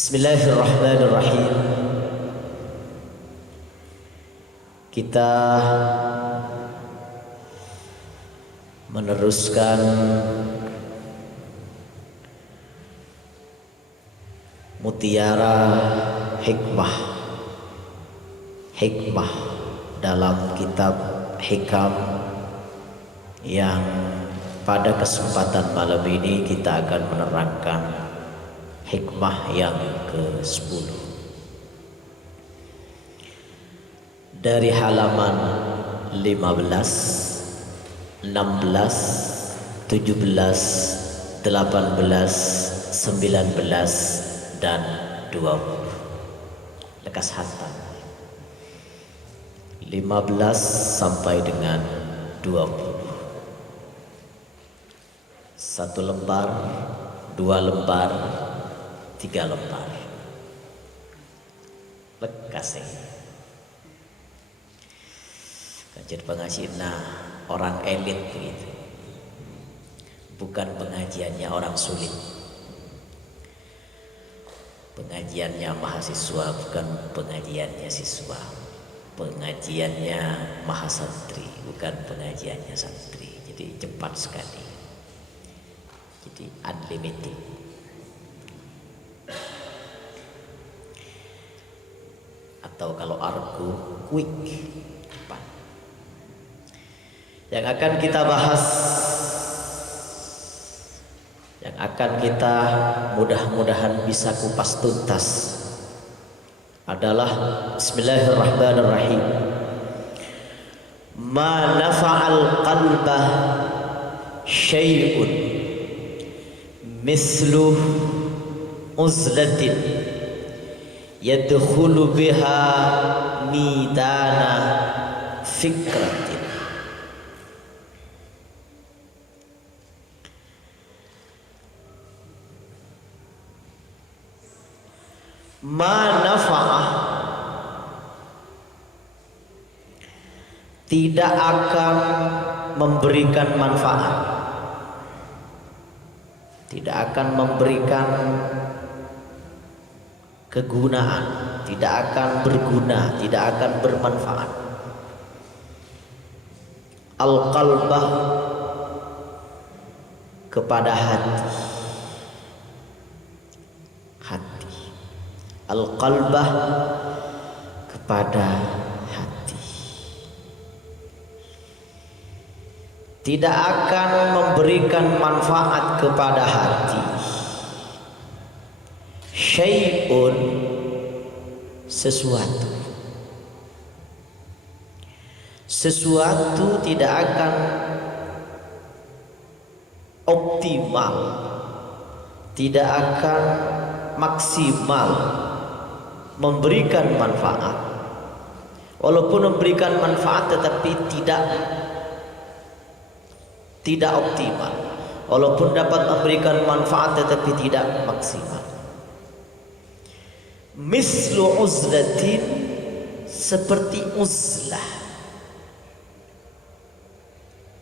Bismillahirrahmanirrahim. Kita meneruskan mutiara hikmah dalam kitab Hikam yang pada kesempatan malam ini kita akan menerangkan hikmah yang ke-10 dari halaman 15, 16, 17, 18, 19 dan 20. Lekas hantam 15 sampai dengan 20. Satu lembar, dua lembar, 3 lembar. Lekas kajian pengajian orang elit begitu. Bukan pengajiannya orang sulit. Pengajiannya mahasiswa, bukan pengajiannya siswa. Pengajiannya mahasantri, bukan pengajiannya santri. Jadi cepat sekali. Jadi unlimited. Atau kalau argo quick, cepat. Yang akan kita bahas, yang akan kita mudah-mudahan bisa kupas tuntas adalah Bismillahirrahmanirrahim. Ma nafa'al qalbah syai'un mislu uzlatin yadkhulu biha midana fikratin. Ma nafa'ah, tidak akan memberikan manfaat, tidak akan memberikan kegunaan, tidak akan berguna, tidak akan bermanfaat. Al-qalbah, kepada hati. Al-qalbah, kepada hati. Tidak akan memberikan manfaat kepada hati syai'un, sesuatu tidak akan optimal, tidak akan maksimal memberikan manfaat. Walaupun memberikan manfaat tetapi tidak optimal. Walaupun dapat memberikan manfaat tetapi tidak maksimal. Mislu uzlatin, seperti uzlah,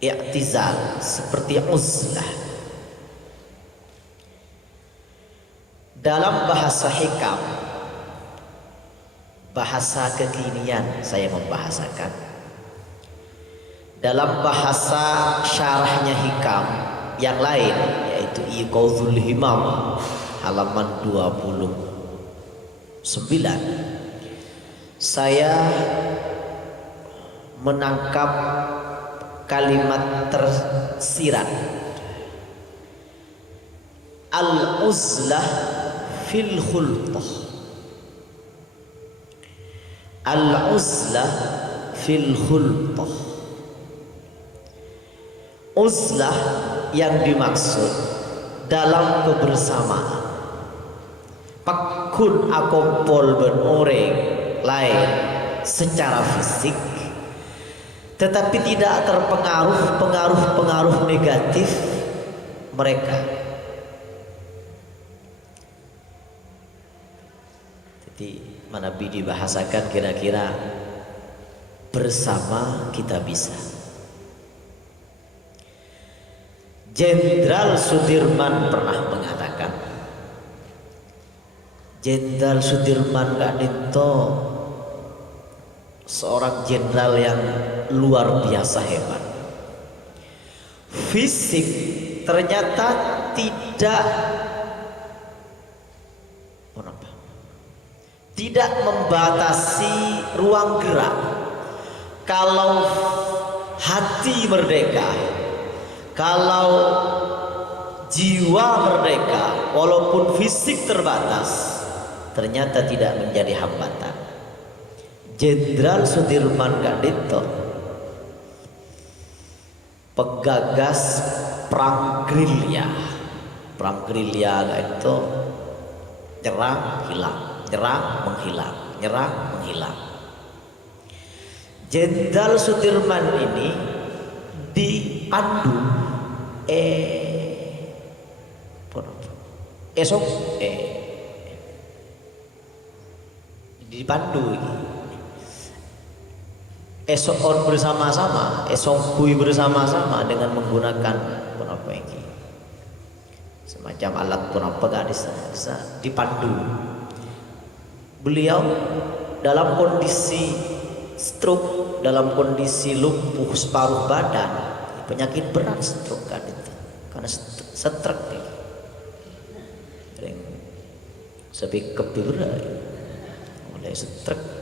i'tizal, seperti uzlah. Dalam bahasa hikam, bahasa kekinian saya membahasakan. Dalam bahasa syarahnya hikam yang lain, yaitu Iqadhul Himam halaman 29, saya menangkap kalimat tersirat al-uzlah fil khultah. Al-uzlah fil khultah. Uzlah yang dimaksud dalam kebersamaan. Pakun akompol ben orang lain secara fisik, tetapi tidak terpengaruh pengaruh negatif mereka. Jadi Nabi dibahasakan kira-kira bersama kita bisa. Jenderal Sudirman pernah mengatakan, Jenderal Sudirman Gadito seorang jenderal yang luar biasa hebat. Fisik ternyata tidak membatasi ruang gerak. Kalau hati merdeka, kalau jiwa merdeka, walaupun fisik terbatas, ternyata tidak menjadi hambatan. Jenderal Sudirman Gadito, penggagas perang gerilya. Perang gerilya itu nyerang hilang, nyerang menghilang, nyerang menghilang. Jenderal Sudirman ini dipandu dipandu esok on bersama-sama, esok kui bersama-sama dengan menggunakan apa ini, semacam alat apa bisa dipandu. Beliau dalam kondisi stroke, dalam kondisi lumpuh separuh badan, penyakit berat stroke kan itu, karena stroke sepi keberat mulai stroke.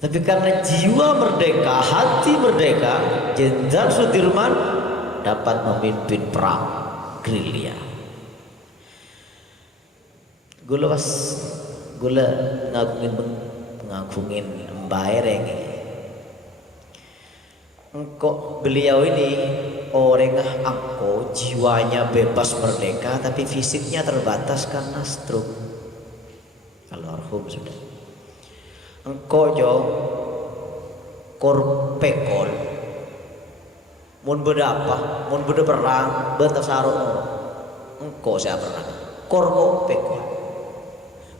Tapi karena jiwa merdeka, hati merdeka, Jenderal Sudirman dapat memimpin perang gerilya. Gula ngagungin mbaereng. Engkau beliau ini orang angko jiwanya bebas merdeka, tapi fisiknya terbatas karena stroke. Almarhum sudah. Engkau jo korpekol mun berapa mun beda perang bentas sarung engkau saya perang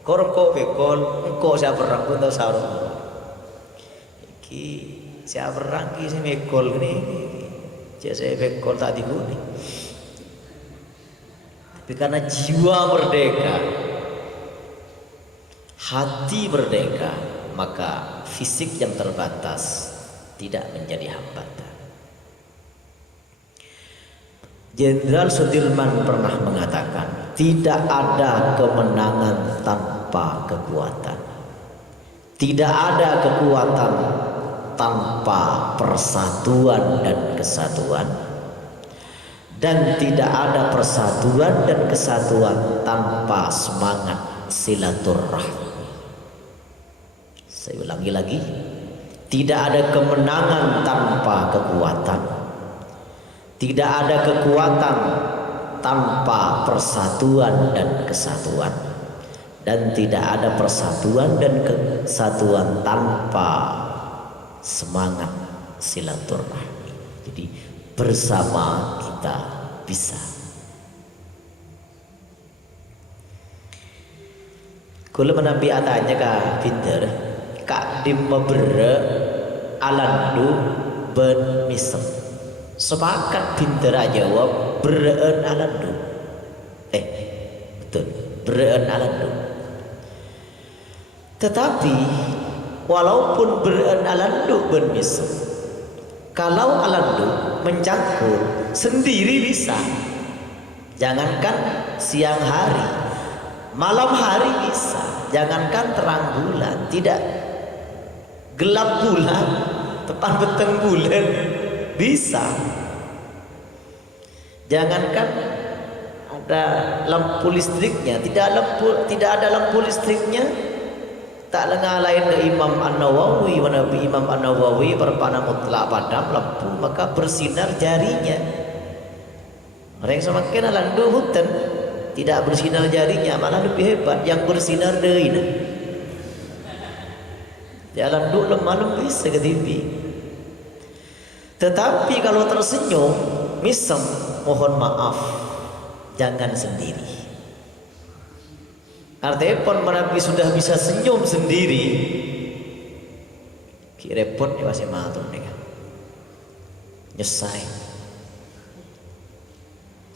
korpekol engkau saya perang bentas sarung iki saya perang ki saya mekol ini saya mekol tak diguni. Tapi karena jiwa merdeka, hati merdeka, maka fisik yang terbatas tidak menjadi hambatan. Jenderal Sudirman pernah mengatakan, tidak ada kemenangan tanpa kekuatan. Tidak ada kekuatan tanpa persatuan dan kesatuan. Dan tidak ada persatuan dan kesatuan tanpa semangat silaturahmi. Saya ulangi lagi, tidak ada kemenangan tanpa kekuatan, tidak ada kekuatan tanpa persatuan dan kesatuan, dan tidak ada persatuan dan kesatuan tanpa semangat silaturahmi. Jadi bersama kita bisa. Kalau menabi atanya kah pinter, kak dimebere alandu ben misem. Sepakat pinter aja jawab bereen alandu. Betul, bereen alandu. Tetapi walaupun bereen alandu ben misem, kalau alandu mencangkul sendiri bisa. Jangankan siang hari, malam hari bisa. Jangankan terang bulan, tidak gelap bulan, tepat beteng bulan bisa. Jangankan ada lampu listriknya, tidak ada lampu listriknya, tak lengah lain ke Imam An-Nawawi, Nabi Imam An-Nawawi berpana mutlak padam lampu, maka bersinar jarinya. Orang yang semakin alandu hutan tidak bersinar jarinya, malah lebih hebat yang bersinar deina. Jalan duk lemah bisa ke TV. Tetapi kalau tersenyum, misem, mohon maaf, jangan sendiri. Artinya pun Nabi sudah bisa senyum sendiri, repot nih masih matur nih kan, nyesai.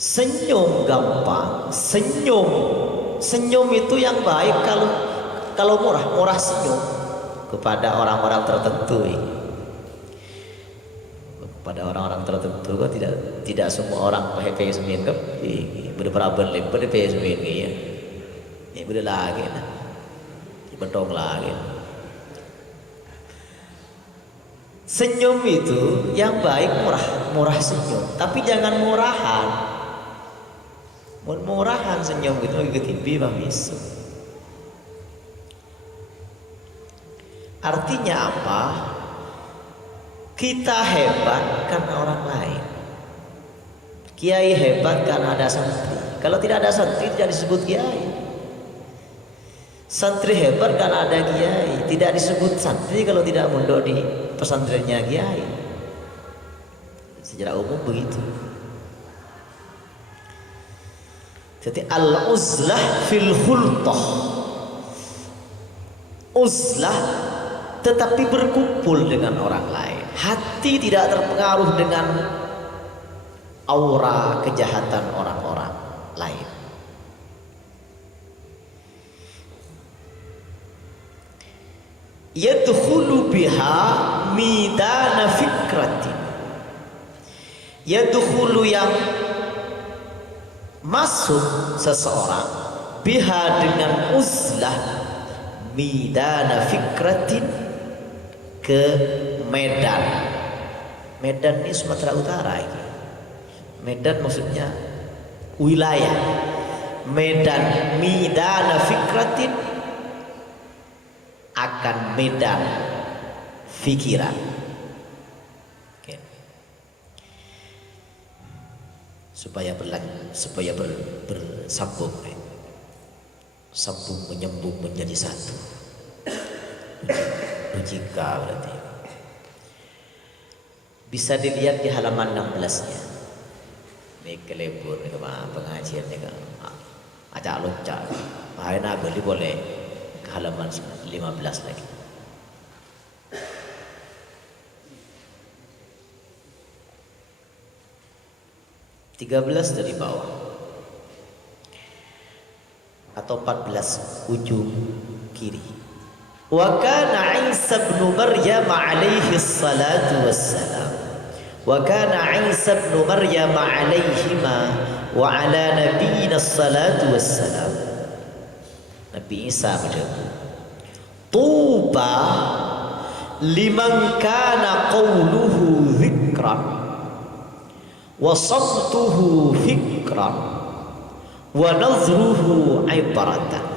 Senyum gampang, senyum Senyum itu yang baik kalau murah senyum kepada orang-orang tertentu. Pada orang-orang tertentu kok tidak semua orang pakai semen kan berperaban lebar pakai semen ya. Ini boleh lagi nah. Bentong lagi. Senyum itu yang baik murah senyum, tapi jangan murahan. Murahan senyum gitu lagi ketimbi pamisu. Artinya apa? Kita hebat karena orang lain. Kiai hebat karena ada santri. Kalau tidak ada santri tidak disebut kiai. Santri hebat karena ada kiai. Tidak disebut santri kalau tidak mondok di pesantrennya kiai. Secara umum begitu. Jadi al-uzlah fil khultah. Uzlah tetapi berkumpul dengan orang lain. Hati tidak terpengaruh dengan aura kejahatan orang-orang lain. Yadkhulu biha midana fikratin. Yadkhulu yang masuk seseorang biha dengan uzlah midana fikratin ke Medan. Medan ini Sumatera Utara ini. Medan maksudnya wilayah. Medan midana fikratin akan medan fikiran. Oke. Supaya bersambung. Sambung menyambung menjadi satu. Logika berarti. Bisa dilihat di halaman 16-nya. Ini kelebur ini pengajian ini kan. Acak loncat. Bahaya nabi boleh ke halaman 15 lagi. (13) dari bawah atau 14 ujung kiri. Wa kana Isa ibn Maryam alaihi salatu wassalam. Wa kana Isa ibn Maryam alaihima wa ala nabiyyina salatu wassalam. Nabi Isa berkata, "Tuba liman kana qawluhu dzikran wa sabtuhu fikran wa nazruhu ibaratan."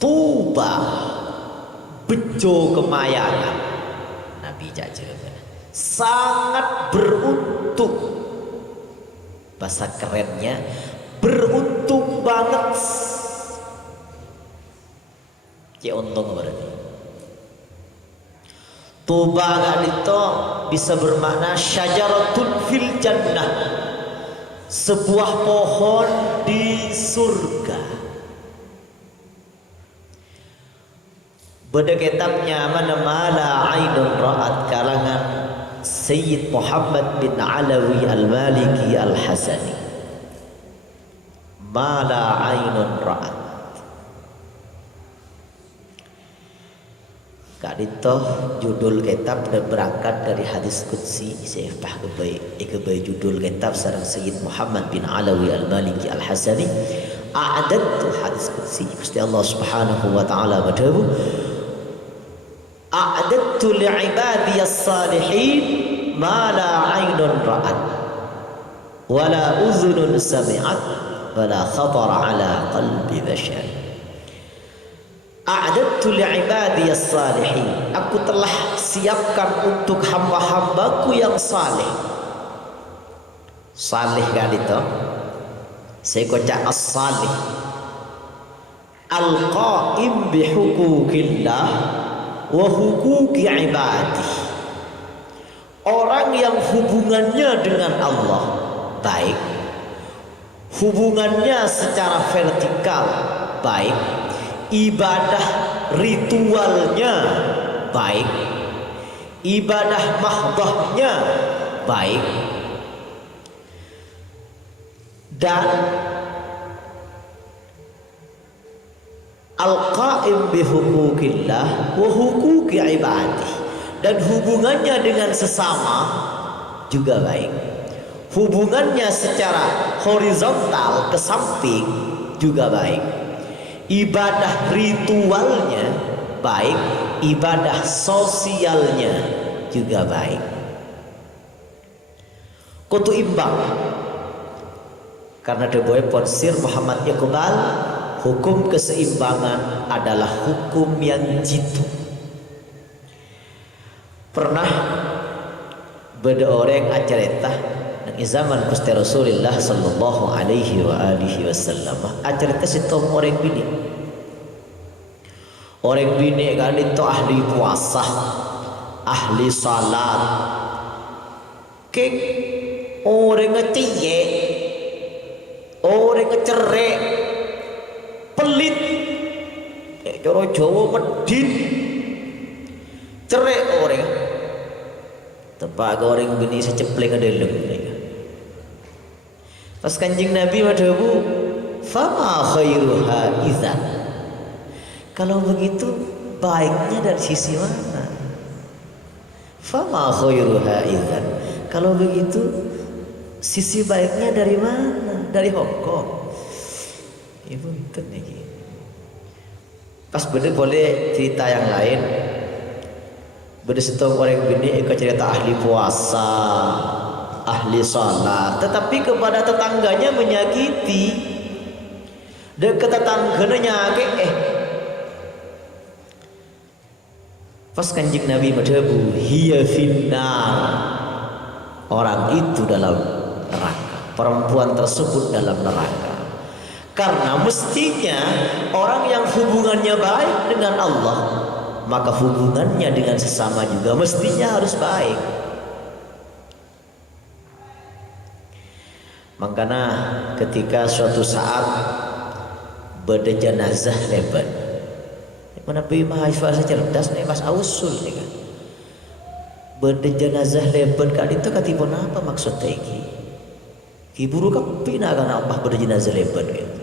Tuba bejo kemayangan. Nabi jajah sangat beruntung. Bahasa kerennya beruntung banget. Ya untung berarti. Tuba gak itu bisa bermakna syajaratun fil jannah. Sebuah pohon di surga. Pada kitabnya mana ainun ra'at karangan Sayyid Muhammad bin Alawi Al-Maliki Al-Hasani. Mala ainun ra'at. Kak Dito judul kitab berangkat dari hadis qudsi. Saya kebai judul kitab sareng Sayyid Muhammad bin Alawi Al-Maliki Al-Hasani. A'adatu hadis qudsi. Gusti Allah Subhanahu wa taala berdawu, a'adatu li'ibadiyas salihin ma la 'ainun ra'at wa la uzunun sami'at wa la khatara 'ala qalbi bashar. A'adatu li'ibadiyas salihin. Aku telah siapkan untuk hamba-hambaku yang saleh. Saleh kan itu? Saya kocak as-salih. Al-qa'im bihuquqillah wa huquqi ibadih. Orang yang hubungannya dengan Allah baik, hubungannya secara vertikal baik, ibadah ritualnya baik, ibadah mahdhahnya baik, dan al-qa'im bi huquqillah wa huquqi ibadih, dan hubungannya dengan sesama juga baik. Hubungannya secara horizontal ke samping juga baik. Ibadah ritualnya baik, ibadah sosialnya juga baik. Kutu imbang. Karena deboy ponsir Muhammad Iqbal, hukum keseimbangan adalah hukum yang jitu. Pernah beda orang acarita di zaman Gusti Rasulullah sallallahu alaihi wa alihi wasallam, acarita sitom orang bini. Orang bini kan itu ahli puasa, ahli salat. Kek orang ngeciye, orang ngecerai, pelit, coro Jawa medit, cerai orang. Tepak orang bini secepleng ada lem. Pas Kanjeng Nabi madawu, fama khairuha idzan. Kalau begitu baiknya dari sisi mana? Fama khairuha idzan. Kalau begitu sisi baiknya dari mana? Dari Hongkong. Ibu itu nih. Pas bener boleh cerita yang lain. Bener setong orang bini ikut cerita ahli puasa, ahli salat, tetapi kepada tetangganya menyakiti, dan ke tetangganya nyakit. Pas Kanjeng Nabi madhabu, hiya finnar, orang itu dalam neraka, perempuan tersebut dalam neraka. Karena mestinya orang yang hubungannya baik dengan Allah, maka hubungannya dengan sesama juga mestinya harus baik. Makanya ketika suatu saat beda jenazah lebat, mana pi mahasiswa cerdas nih pas ausul nih kan, beda jenazah lebat kali itu katipun apa maksudnya iki? Kiburu kapina kana apa beda jenazah lebat gitu.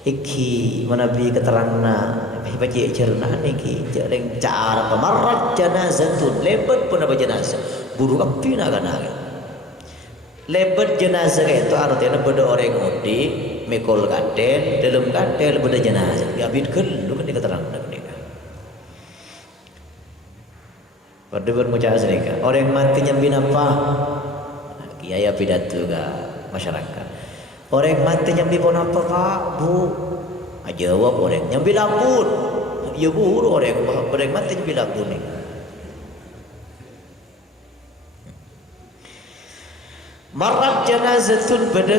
Iki mana pi keterangna baca cerna niki jareng cara pemarrat janazatun lebat pun apa jenazah buru kapina kana lebat jenazah itu artinya beda orang ngudi mekol kaden dalam kadel beda jenazah gabit lu kan diketerangna nika pada bermucah sedekah orang mati nyambin apa kiai pidato ga masyarakat orang mati nyambi pun apa pak bu jawab orang nyambi lapun ya bu orang mati nyambi lapun nih marat janazatun pada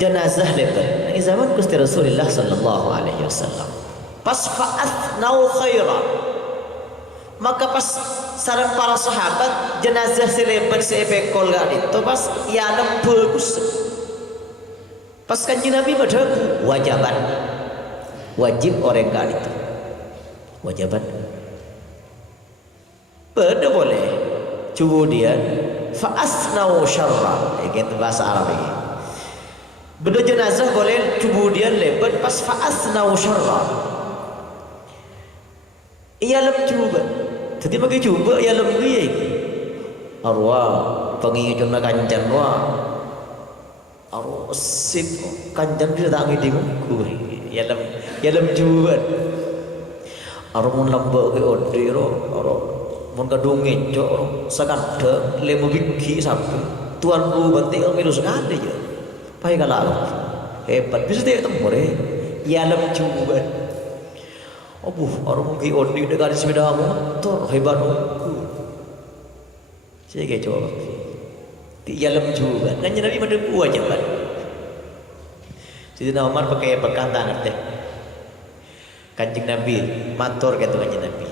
jenazah lebat di zaman Gusti Rasulullah sallallahu alaihi wasallam pas fa'athnau khairan maka pas sareng para sahabat jenazah si lebat si epekol gak itu pas ya bagus pas Kanjeng Nabi madhabu wajaban wajib orang gak itu wajaban pada boleh kemudian fa'asnau syarra gitu bahasa Arab ini beda jenazah boleh kemudian lebat pas fa'asnau syarra ia lem coba jadi pakai coba ia lem dia arwah pengingatnya kancan wah arwah sip kancan dia tak ngiting ku ia lem coba arwah mun lembak ke odiro arwah mun kadung ngecok sakada lemu biki sampai tuan lu banting milu sekali aja pai kalau hebat bisa dia temu ya lem coba orang mungkin odi dengan sepeda motor hebat saya kayak coba ya lem coba kan Nabi pada buah jabat jadi Umar pakai perkata ngerti Kanjeng Nabi matur gitu Kanjeng Nabi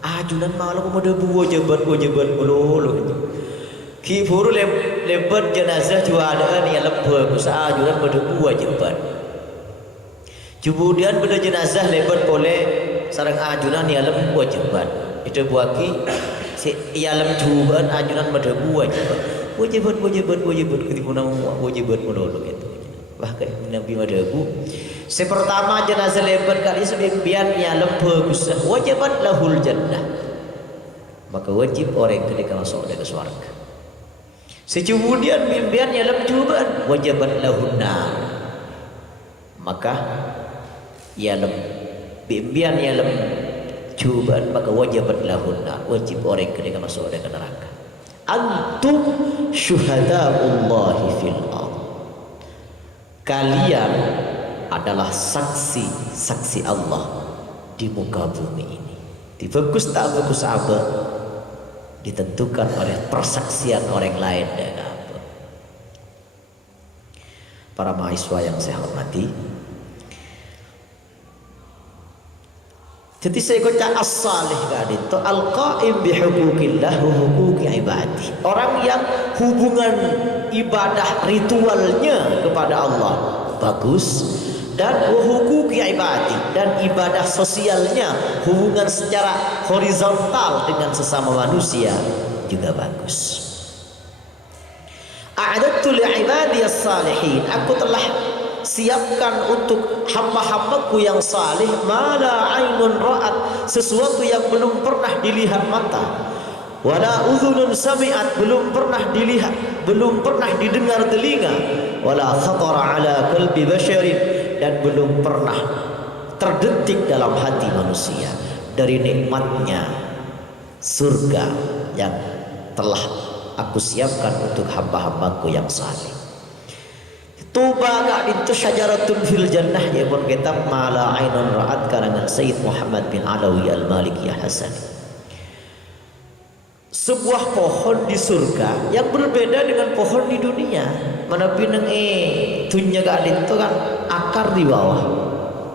ajunan malam pada buah jabat melulu gitu. Kiburu lebat jenazah jualan yang lebih usaha ajunan pada buah jabat. Kemudian pada jenazah lebat boleh sarang ajunan yang lebih buah jabat. Itu buah ki si ialam jualan ajunan pada buah jabat. Buah jabat ketipu nama buah jabat melulu gitu. Bahkan Nabi madabu Sepertama jenazah lebat kali sebimbiannya lemah kusah wajibat lahul jannah, maka wajib orang ketika masuk ke surga. Sekemudian bimbiannya lemah cubaan wajibat lahun nar, maka ia bimbiannya lemah cubaan maka wajibat lahun nar, wajib orang ketika masuk ke neraka. Antum syuhada'ullahi fil ardh, kalian adalah saksi Allah di muka bumi ini. Di bagus tak bagus apa ditentukan oleh persaksian orang lain dan apa. Para mahasiswa yang saya hormati, jadi saya kata as-salih tadi itu al-qaim bihuquqillah wa huquqi ibadi. Orang yang hubungan ibadah ritualnya kepada Allah bagus, dan huquqi ibadi, dan ibadah sosialnya, hubungan secara horizontal dengan sesama manusia juga bagus. A'adatu li'ibadiyas salihin, aku telah siapkan untuk hamba-hambaku yang salih ma la ainun ra'at, sesuatu yang belum pernah dilihat mata, wala udhunun sami'at, belum pernah dilihat, belum pernah didengar telinga, wala khatara ala qalbi basyarin, dan belum pernah terdetik dalam hati manusia dari nikmatnya surga yang telah aku siapkan untuk hamba-hambaku yang saleh. Tuba itu syajaratun fil jannah, ya pun kitab mala ainun ra'at karangan Sayyid Muhammad bin Alawi al-Maliki Hasan. Sebuah pohon di surga yang berbeda dengan pohon di dunia. Mana pineng dunia gak itu kan akar di bawah,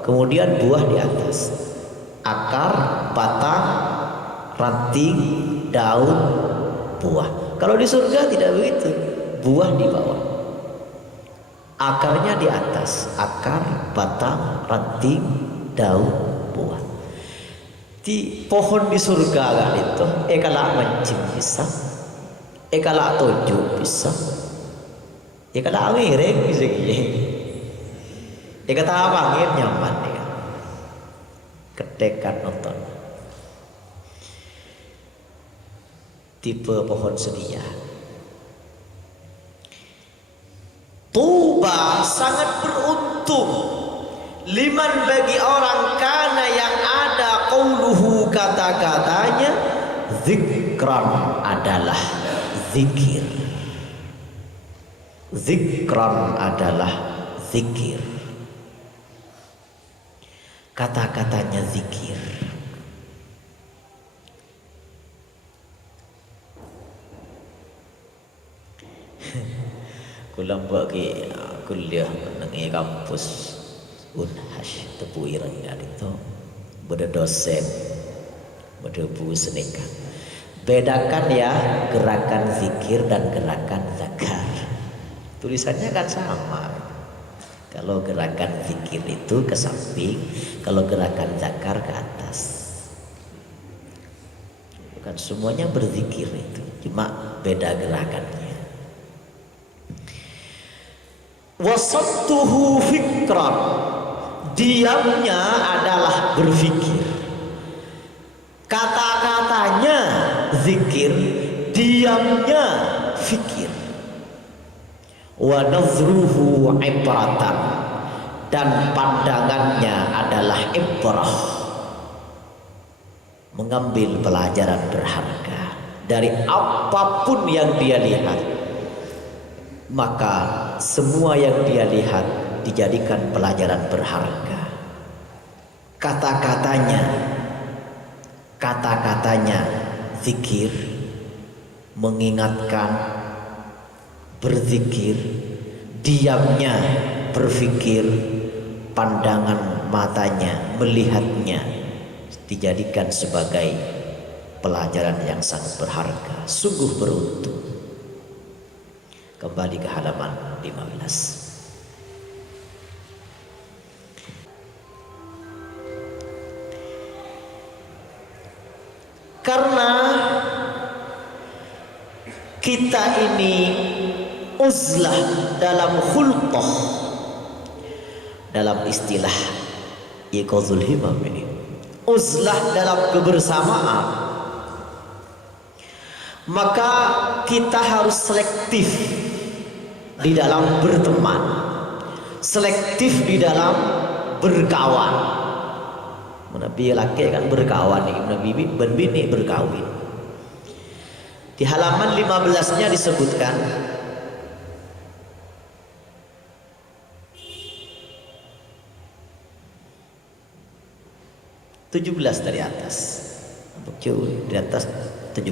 kemudian buah di atas. Akar, batang, ranting, daun, buah. Kalau di surga tidak begitu, buah di bawah, akarnya di atas. Akar, batang, ranting, daun, buah. Di pohon di surga kan itu kalak mancing bisa, kalak tojo bisa, kalak amireng bisa gini, kata abangin nyaman ya, ketekan nonton. Tipe pohon sedia. Tuba sangat beruntung liman bagi orang kana yang ada qauluhu, kata-katanya zikran adalah zikir, zikran adalah zikir, kata-katanya zikir. Kulang bagi kuliah mengenai kampus Unhash tepu ireng itu beda dosen, beda bu senika. Bedakan ya gerakan zikir dan gerakan zakar. Tulisannya kan sama. Kalau gerakan zikir itu ke samping, kalau gerakan zakar ke atas. Bukan semuanya berzikir itu, cuma beda gerakannya. Wasattuhu fikran, diamnya adalah berfikir. Kata-katanya zikir, diamnya fikir. Wa nazruhu ibratan, dan pandangannya adalah ibrah, mengambil pelajaran berharga dari apapun yang dia lihat. Maka semua yang dia lihat dijadikan pelajaran berharga. Kata-katanya zikir, mengingatkan, berzikir. Diamnya berfikir, pandangan matanya melihatnya dijadikan sebagai pelajaran yang sangat berharga. Sungguh beruntung. Kembali ke halaman 15. Karena kita ini uzlah dalam khulqah, dalam istilah iqazul himam ini. Uzlah dalam kebersamaan, maka kita harus selektif di dalam berteman, selektif di dalam berkawan. Nabi laki kan berkawan nih, Nabi berbini berkawin. Di halaman 15-nya disebutkan (17) dari atas, jauh di atas 17.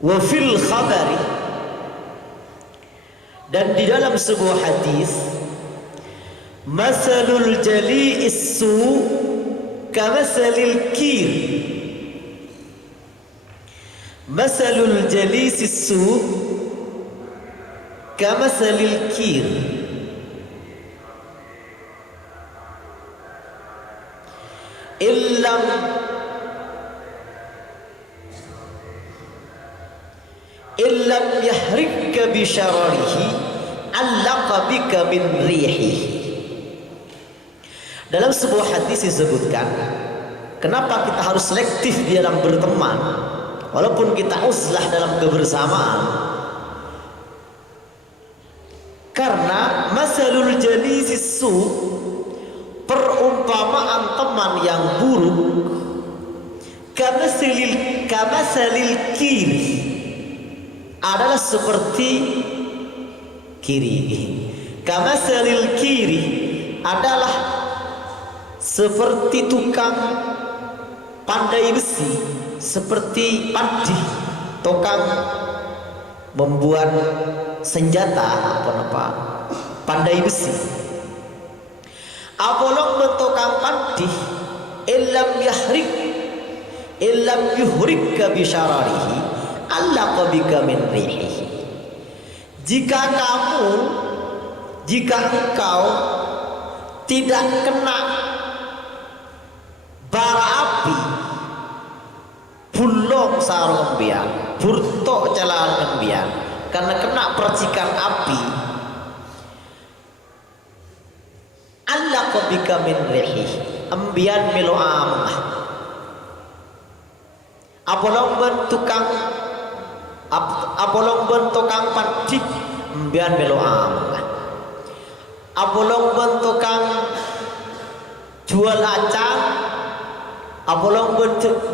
Wa fil khabari, dan di dalam sebuah hadis, masalul jali'is su kamasalil kir. Masalul jali'is su kamasalil kir. illam yahrikka bi syararihi allaqa bika min rihi. Dalam sebuah hadis disebutkan, kenapa kita harus selektif di dalam berteman walaupun kita uzlah dalam kebersamaan, karena masalul jalisis su, perumpamaan teman yang buruk, kamasalil kiri, adalah seperti kiri. Kamasalil kiri adalah seperti tukang pandai besi, seperti padi, tukang membuat senjata apa pandai besi. Apolong bentukang padi, illam yuhrikka bi syararihi allaqa bika min rihi. Jika engkau tidak kena bara api, bulong sarung embian, burtok celaan embian, karena kena percikan api, allaqa bika min rihi, embian milo amah. Apolong bentukang padik, embian melo amah. Apolong bentukang jual acar, apolong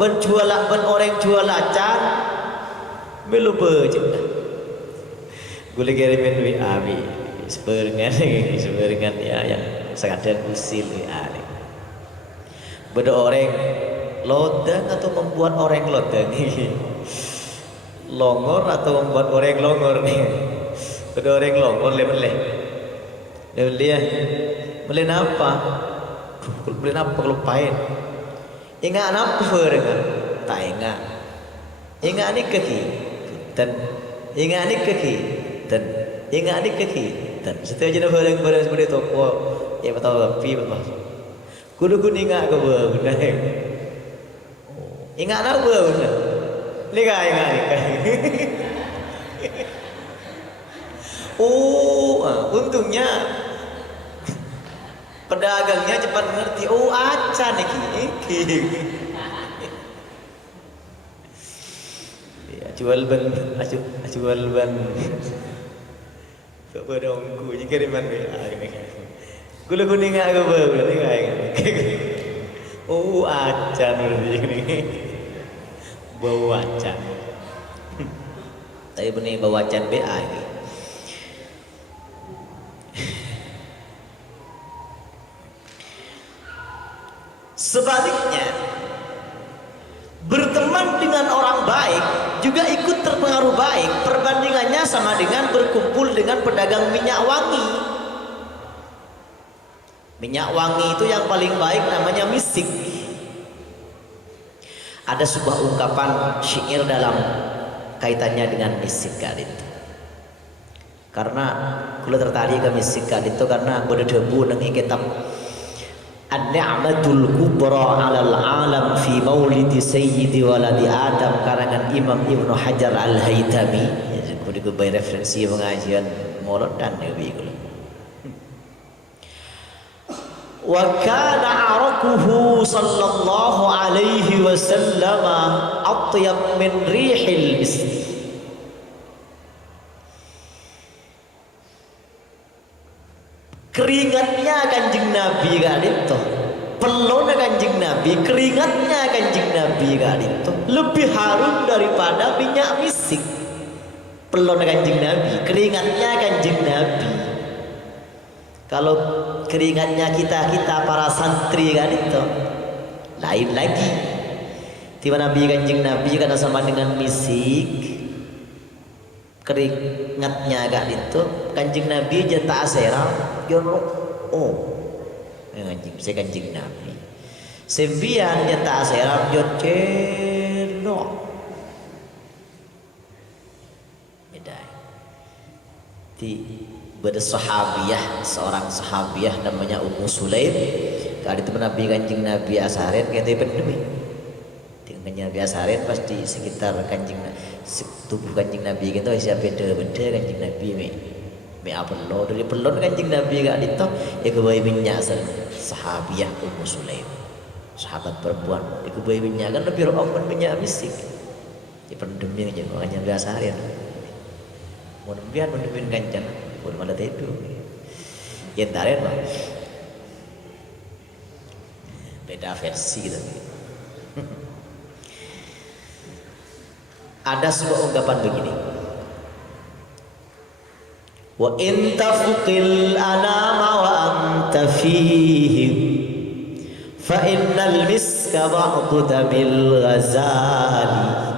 benjual orang jual acar melo bejek. Gule kirimin WA sebarengan ya yang sekadar usil WA. Beda orang lodang atau membuat orang lodang nih, longor atau membuat orang longor nih. Beda orang longor boleh ya, boleh apa? Boleh apa lupain? Ingat apa dengan? Tak ingat. Ingat ni kaki dan ingat ni kaki dan ingat ni kaki dan setiap jenis barang seperti toko ya betul api betul. Kudu ingat ke benda. Ingat apa benda? Lihat ingat. Untungnya pedagangnya cepat mengerti. Acan iki. Ya, jual ban. Kok berongku je kiriman WA. Gula kuning aku baru ni acan berarti. Bau acan. Tapi benih bau acan BA ini. Sebaliknya, berteman dengan orang baik juga ikut terpengaruh baik. Perbandingannya sama dengan berkumpul dengan pedagang minyak wangi. Minyak wangi itu yang paling baik namanya misik. Ada sebuah ungkapan syair dalam kaitannya dengan misik kali itu. Karena kalau tertarik ke misik kali itu karena berdebu dengan kitab An-Ni'matul Kubra 'alal 'alam fi Maulidi Sayyidi Waladi Adam karangan Imam Ibnu Hajar Al-Haytami. Jadi Iku by referensi pengajian molot dan Nabi iku. Wa kana araquhu sallallahu alaihi wasallam atyab min rihil misk. Keringatnya Kanjeng Nabi gak itu, pelona Kanjeng Nabi, keringatnya Kanjeng Nabi gak itu lebih harum daripada minyak misik. Pelona Kanjeng Nabi, keringatnya Kanjeng Nabi. Kalau keringatnya kita para santri kan itu lain lagi. Tiba Nabi Kanjeng Nabi karena sama dengan misik. Keringatnya gak itu Kanjeng Nabi jata asera jorok Kanjeng Nabi sembian jata asera jorceno beda di pada sahabiyah, seorang sahabiyah namanya Ummu Sulaim. Kali itu Nabi Kanjeng Nabi asarin kayak itu pandemi dengan Nabi asarin pas di sekitar Kanjeng tubuh Kanjeng Nabi gitu siapa beda-beda Kanjeng Nabi me apelo dari pelon Kanjeng Nabi gak dito ya kebayi minyak sahabiyah Ummu Sulaim, sahabat perempuan ya kebayi minyak kan lebih rohman minyak misik ya pendemi aja makanya biasa ya mau nembian mendemin Kanjeng pun malah itu ya taren mah beda versi gitu. Ada sebuah ungkapan begini, wa in tafqil anama wa anta fihim fa innal miska ba'du damil ghazali.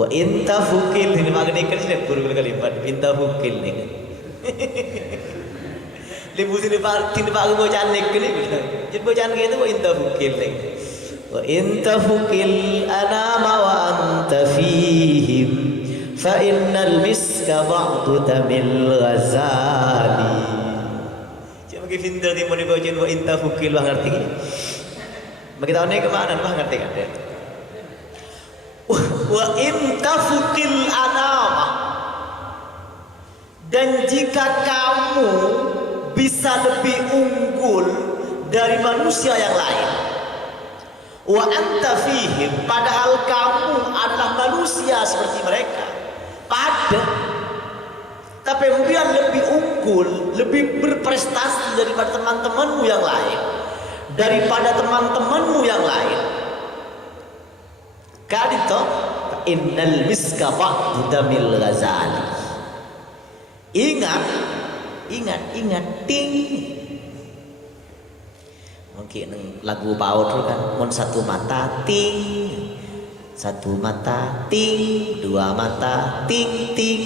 Wa in tafqil ini maknanya kan sudah guru kalimat in tafqil nih. Libu sini pak bocaan nih kan ini, jadi bocaan gitu wa in tafqil nih. Wa in tafqil anama wa anta fihim fa innal miska ba'du damil ghazali. Cuma kita di mana baca wa in tafqil bah ngerti gini. Bagi tahun ini kemana bah ngerti kan? Wa in tafqil anama, dan jika kamu bisa lebih unggul dari manusia yang lain, wa anta fihim, padahal kamu adalah manusia seperti mereka, tapi kemudian lebih unggul, lebih berprestasi daripada teman-temanmu yang lain, kadito innal miska ba'du damil ghazali. Ingat ting. Mungkin lagu paut kan mon satu mata ting, dua mata ting ting,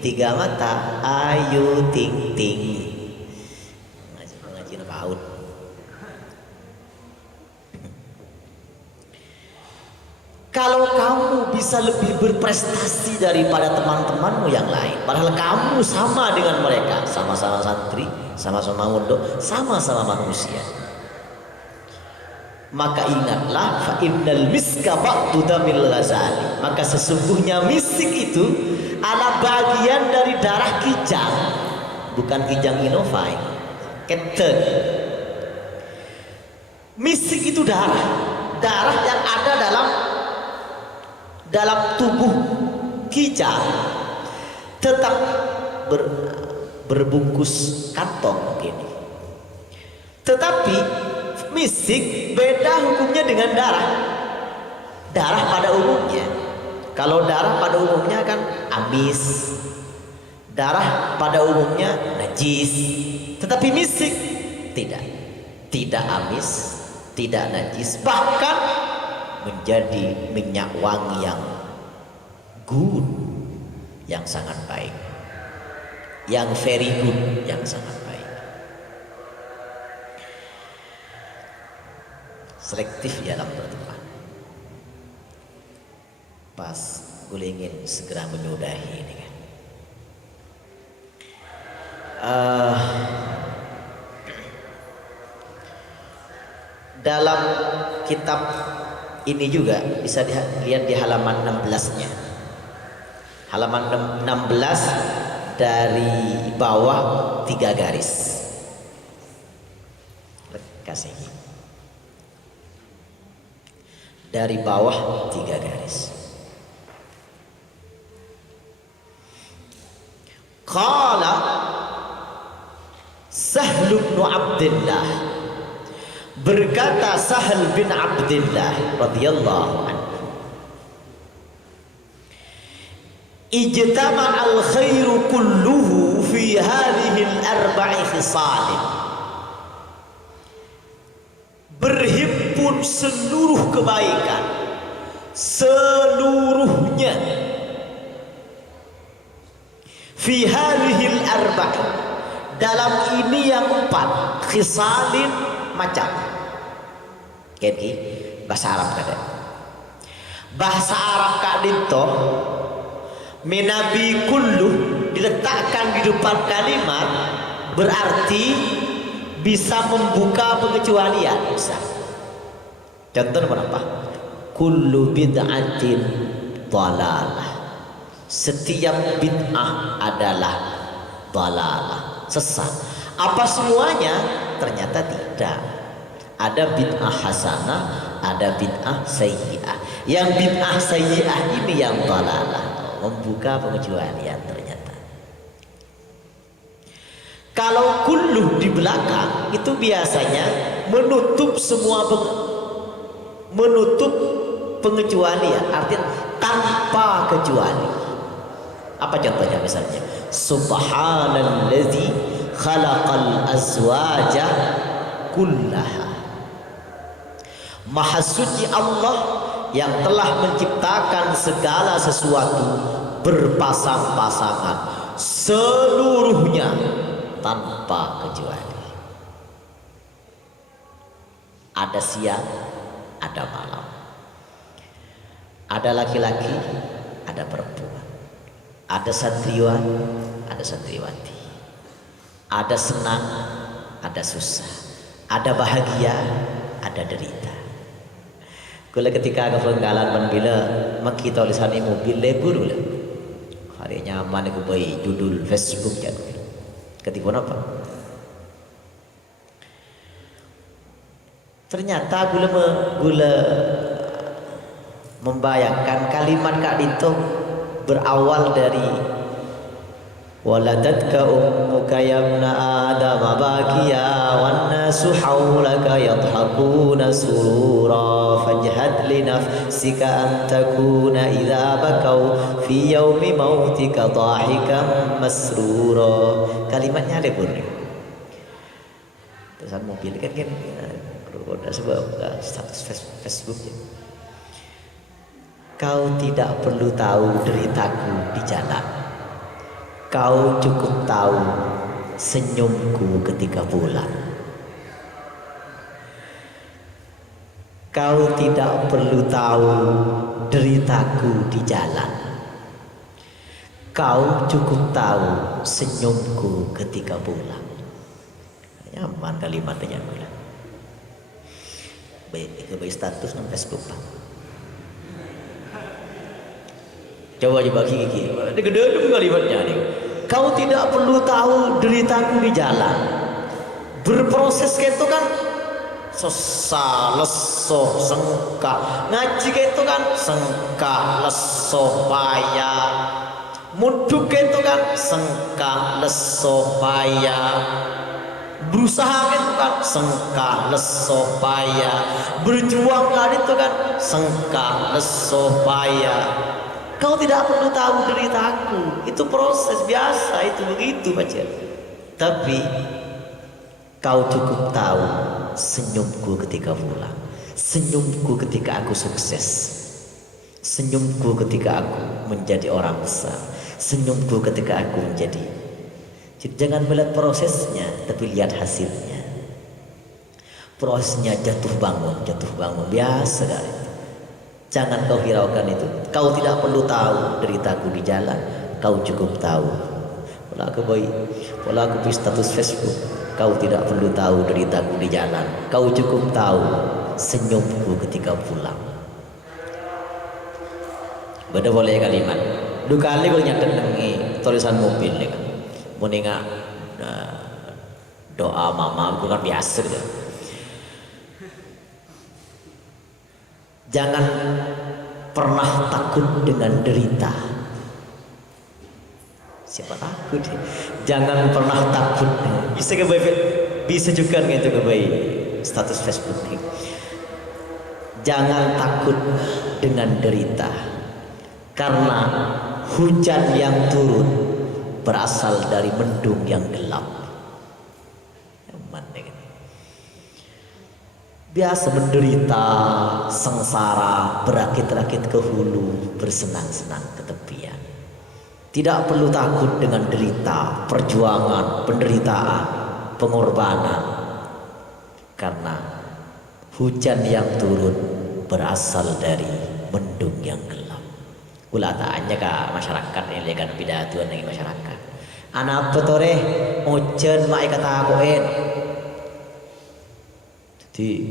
tiga mata ayu ting ting. Ngaji paut. Kalau kamu bisa lebih berprestasi daripada teman-temanmu yang lain, padahal kamu sama dengan mereka, sama-sama santri, sama-sama mondok, sama-sama manusia, maka ingatlah fa innal miska ba'du damil ghazali, maka sesungguhnya misik itu adalah bagian dari darah kijang, bukan kijang inovai keten. Misik itu darah yang ada dalam tubuh kijang, tetap berbungkus kantong begini. Tetapi misik beda hukumnya dengan darah. Darah pada umumnya, kalau darah pada umumnya kan amis, darah pada umumnya najis. Tetapi misik tidak amis, tidak najis, bahkan menjadi minyak wangi yang good, yang sangat baik, yang very good, yang sangat baik. Selektif ya dalam berteman. Pas gue ingin segera menyudahi ini kan. Dalam kitab ini juga bisa dilihat di halaman 16-nya. halaman 16 dari bawah 3 garis. Kasih dari bawah 3 garis. Qala Sahl bin Abdullah, berkata Sahl bin Abdullah radhiyallahu anhu, ijtama al khairu kulluhu fi hadhihi al arba'i khisal, berhimpun seluruh kebaikan seluruhnya fi hadhihi al arba'i, dalam ini yang 4 khisalin macam kaki bahasa Arab kada, bahasa Arab kadinto minabi kullu diletakkan di depan kalimat berarti bisa membuka pengecualian. Bisa contoh apa? Kullu bid'atin dhalalah, setiap bid'ah adalah dhalalah, sesat. Apa semuanya? Ternyata tidak. Ada bid'ah hasanah, ada bid'ah sayyi'ah. Yang bid'ah sayyi'ah ini yang dhalalah, membuka pengecualian ternyata. Kalau kulluh di belakang itu biasanya menutup semua menutup pengecualian, artinya tanpa kecuali. Apa contohnya? Misalnya subhanallazi khalaqal azwaja kullaha, maha suci Allah yang telah menciptakan segala sesuatu berpasang-pasangan seluruhnya tanpa kecuali. Ada siang, ada malam, ada laki-laki, ada perempuan, ada santriwan, ada santriwati, ada senang, ada susah, ada bahagia, ada derita. Kula ketika ke Penggalan bila maki tulisan ini mobil lebur lah. Hari nyaman aku bayi judul Facebook jadi. Ketika apa? Ternyata gula membayangkan kalimat Kak Dito berawal dari waladatka ummuka yabna adam bakiya wan nasu haulaka yadhakuna surura fajhad li nafsika an takuna idza bakau fi yaumi mautika dhahikan masrura. Kalimatnya ada pun tulisan mobil kan ada sebab status Facebook ya. Kau tidak perlu tahu deritaku di jalan, kau cukup tahu senyumku ketika pulang. Kau tidak perlu tahu deritaku di jalan, kau cukup tahu senyumku ketika pulang. Nyaman kalimatnya pulang. Baik status dan Facebook Pak. Coba dibagi gigi. Ini gede kalimatnya nih. Kau tidak perlu tahu deritaku di jalan. Berproses kayak itu kan susah, lesoh, sengkak. Ngaji kayak itu kan sengkak, lesoh, payah. Muduk kayak itu kan sengkak, lesoh, payah. Berusaha itu kan sengkak, lesoh, payah. Berjuang kan itu kan sengkak, lesoh, payah. Kau tidak perlu tahu deritaku, itu proses biasa, itu begitu baca. Tapi kau cukup tahu senyumku ketika pulang, senyumku ketika aku sukses, senyumku ketika aku menjadi orang besar, senyumku ketika aku menjadi. Jangan melihat prosesnya, tapi lihat hasilnya. Prosesnya jatuh bangun biasa dari. Jangan kau hiraukan itu. Kau tidak perlu tahu deritaku di jalan, kau cukup tahu. Pola aku status Facebook. Kau tidak perlu tahu deritaku di jalan, kau cukup tahu senyumku ketika pulang. Beda boleh kalimat. dua kali kalau nyatet nengi tulisan mobil nih kan mau nengak doa mama bukan biasa gitu. Jangan pernah takut dengan derita. Siapa takut? Jangan pernah takut. Bisa juga gitu ke status Facebook nih. Jangan takut dengan derita, karena hujan yang turun berasal dari mendung yang gelap. Biasa menderita, sengsara, berakit-rakit ke hulu, bersenang-senang ke tepian. Tidak perlu takut dengan derita, perjuangan, penderitaan, pengorbanan, karena hujan yang turun berasal dari mendung yang gelap. Ulah tanya ke masyarakat ini kan pidato dari masyarakat. Anak petore hujan mai kata akoen. Jadi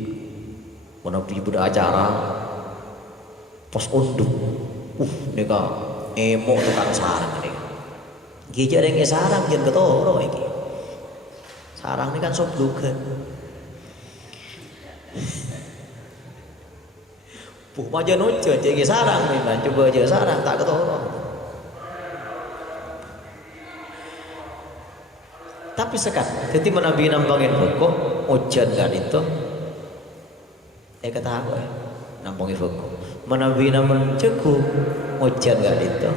menepi budak acara pos unduk. Neka emo tukang sarang ini. Gija ada yang sarang jangan ketoro iki. Sarang ini kan sok duken. Puh aja nuncun jadi sarang memang coba aja sarang tak ketoro. Tapi sekarang ketika Nabi nampangin hukum hujan kan itu kata aku nampangin hukum Nabi nampangin cukup hujan kan itu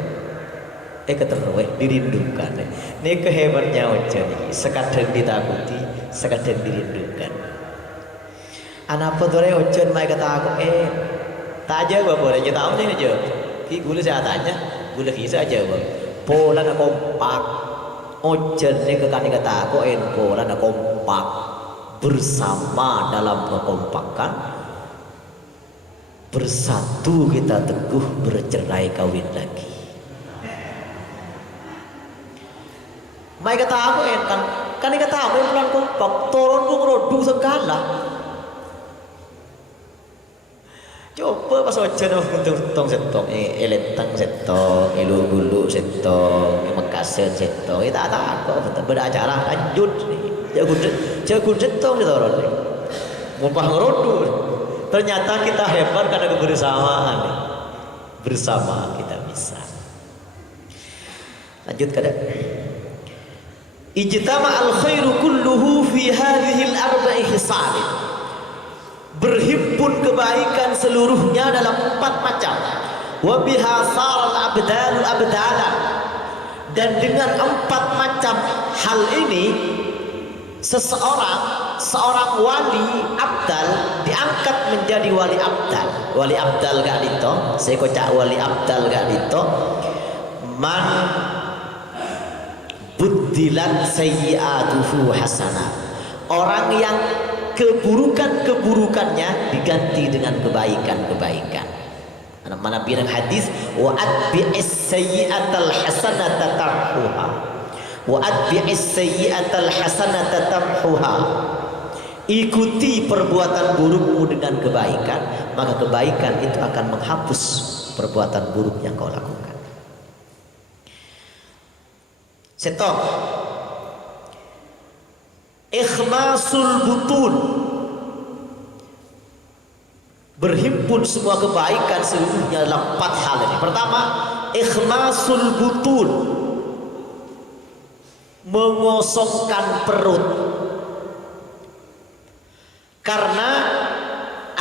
keterwe dirindukan. Ini kehebatnya hujan ini sekadang ditakuti sekadang dirindukan. Anak petore hujan mai kata aku tak aja gua boleh aja tahu nih aja ki gula saya tanya gula kisah aja bang pola na kompak hujan ini kekani kata aku pola na kompak bersama dalam kekompakan bersatu kita teguh bercerai kawin lagi. Mai kata aku kan kata aku bulan kompak turun ku ngerodu segala. Coba pas hujan tong setong elentang setong gulu setong mengkasen setong kita tak kok beracara lanjut jagun setong di turun mumpah ngerodu. Ternyata kita hebat karena kebersamaan. Bersama kita bisa. Lanjut kada. Ijtama al-khairu kulluhu fi hadhihi al-arba'i khisal. Berhimpun kebaikan seluruhnya dalam 4 macam. Wa biha saral abdalu abdala. Dan dengan 4 macam hal ini seorang wali abdal diangkat menjadi wali abdal. Wali abdal gak dito, saya kocak wali abdal gak dito. Man buddilan sayyi'atuhu hasanah. Orang yang keburukannya diganti dengan kebaikan-kebaikan. Mana bilang hadis wa atbi'is sayyi'atal hasanata tamhuha. Wa atbi'is sayyi'atal hasanata tamhuha. Ikuti perbuatan burukmu dengan kebaikan, maka kebaikan itu akan menghapus perbuatan buruk yang kau lakukan. Stop. Ikhmasul butun. Berhimpun semua kebaikan seluruhnya dalam 4 hal ini. Pertama, ikhmasul butun. Mengosongkan perut. Karena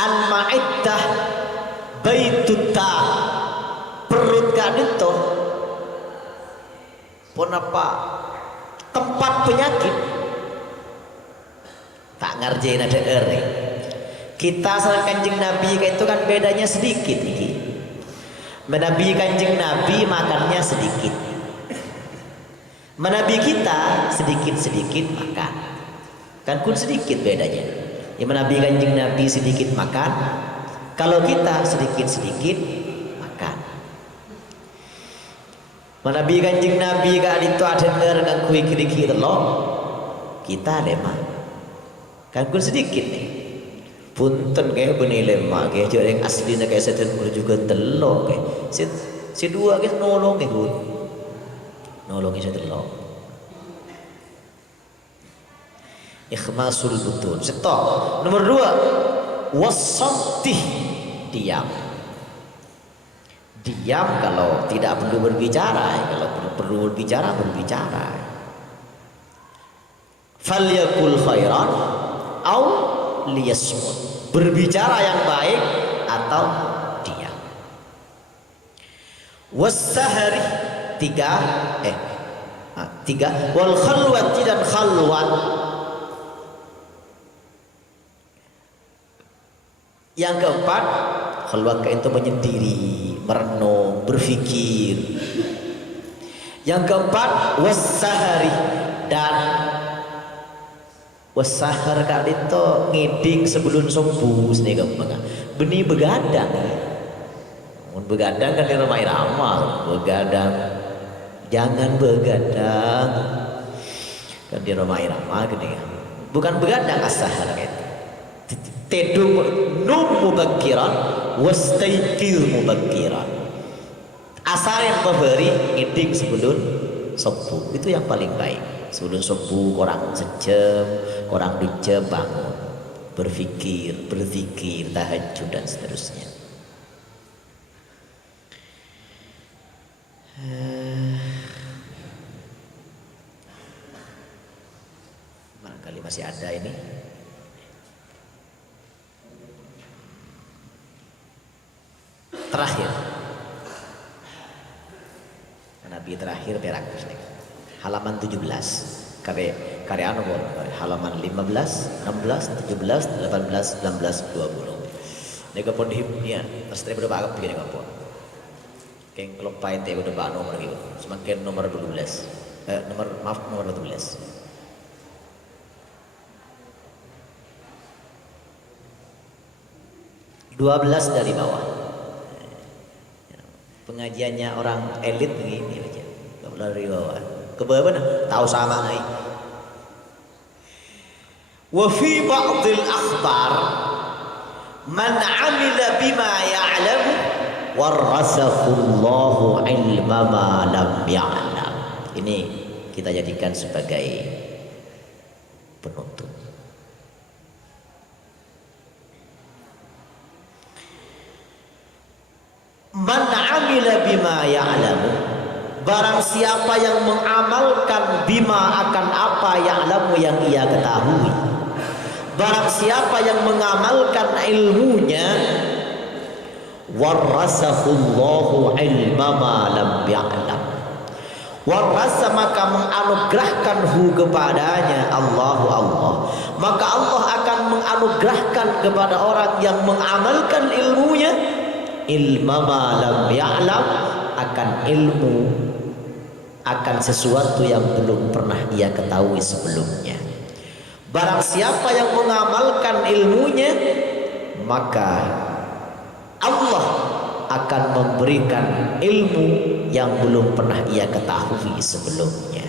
al-ma'iddah baitutta perut kan itu pun apa tempat penyakit tak ngerjain ada eri. Kita sama kanjeng Nabi itu kan bedanya sedikit ini. Menabi kanjeng Nabi makannya sedikit. Menabi kita sedikit-sedikit makan. Kan pun sedikit bedanya. Yang menabi kanjeng Nabi sedikit makan, kalau kita sedikit-sedikit makan. Menabi kanjeng Nabi gak itu ada dengan kui kiri telok, kita lemah. Kan pun sedikit nih. Punten kayak benih lemah, kayak yang aslinya kayak setan juga telok kayak. Si dua guys nolong ikut. Nolongi saya telok. Ikhmasul butun. Stop. Nomor 2, wasatih, diam. Diam kalau tidak perlu berbicara, kalau perlu berbicara berbicara. Falyakul khairan au liyasmut. Berbicara yang baik atau diam. Wassahari, 3 wal khalwati, dan khalwat. Yang keempat, khalwat itu menyendiri, merenung, berpikir. Yang keempat, wassahari, dan wassahar kali itu ngiding sebelum subuh sini gampang. Benih begadang. Begadang kan di rumah irama, begadang. Jangan begadang. Kan di rumah irama gini. Bukan begadang as-sahar gitu. Tidur num mubakkiran wastaiqir mubakkiran. Asar yang memberi ngiding sebelum subuh itu yang paling baik. Sebelum subuh kurang sejam, kurang 2 jam bangun, berpikir, berzikir, tahajud dan seterusnya. Barangkali masih ada ini. Terakhir, Nabi terakhir perak halaman 17 karya anu halaman 15, 16, 17, 18, 19, 20. Nego pun himnya pasti berapa begini kapon. Keng kelopain teh udah bano nomor gitu. Semakin nomor 12. Nomor 12. 12 dari bawah. Pengajiannya orang elit begini aja. Enggak boleh dari bawah. Ke bawah mana? Tahu sama naik. Wa fi ba'dil akhbar man 'amila bima ya'lamu warasakhullahu 'ilma ma lam ya'lam. Ini kita jadikan sebagai penutup. Man 'amila bima ya'lamu, barang siapa yang mengamalkan bima akan apa ya'lamu yang ia ketahui. Barang siapa yang mengamalkan ilmunya, warasakhullahu 'ilma ma lam ya'lam. Warasa, maka menganugerahkan kepadanya Allah, maka Allah akan menganugerahkan kepada orang yang mengamalkan ilmunya ilma ma lam ya'lam, akan ilmu, akan sesuatu yang belum pernah ia ketahui sebelumnya. Barang siapa yang mengamalkan ilmunya, maka Allah akan memberikan ilmu yang belum pernah ia ketahui sebelumnya.